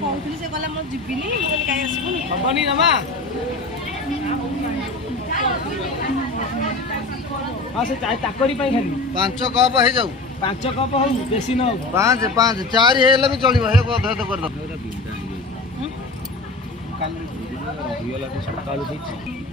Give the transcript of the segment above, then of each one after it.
कहूँ से गला मैं जीविनी कहीं आसबुनि हबनी रमा हाँ से ताकरी खाली 5 कप हो जाऊ 5 कप हो बेसी न हो 5 5 4 हेले भी चलिबो हे को अध कर दो काली रहिला तो सकाळ होईछि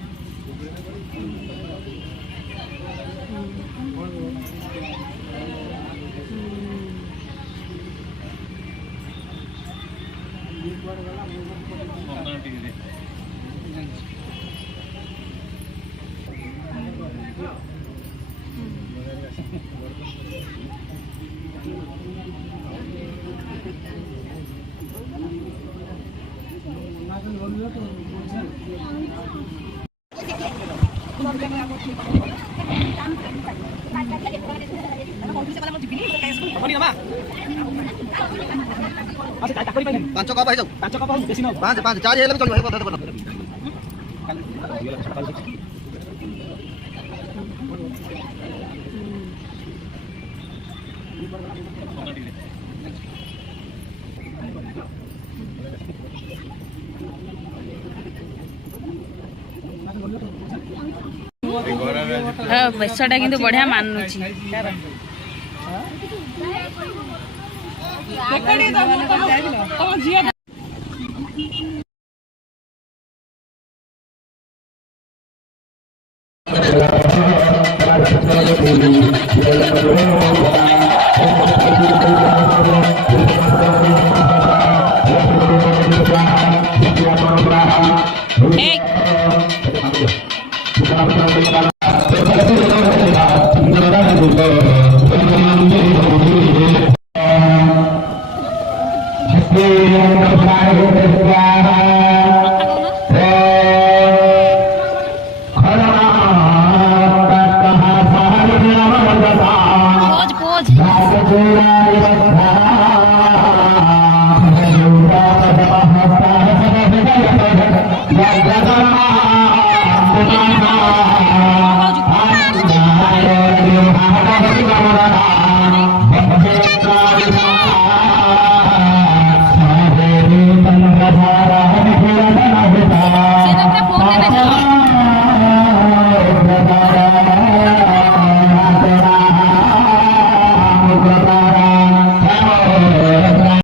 पांच कप हो जाऊ 5 कप हो बेसी न हो 5 5 4 हेले भी चलिबो हे को अध कर दो काली रहिला सकाळ होईछि बेसटा किंतु बढ़िया मानुची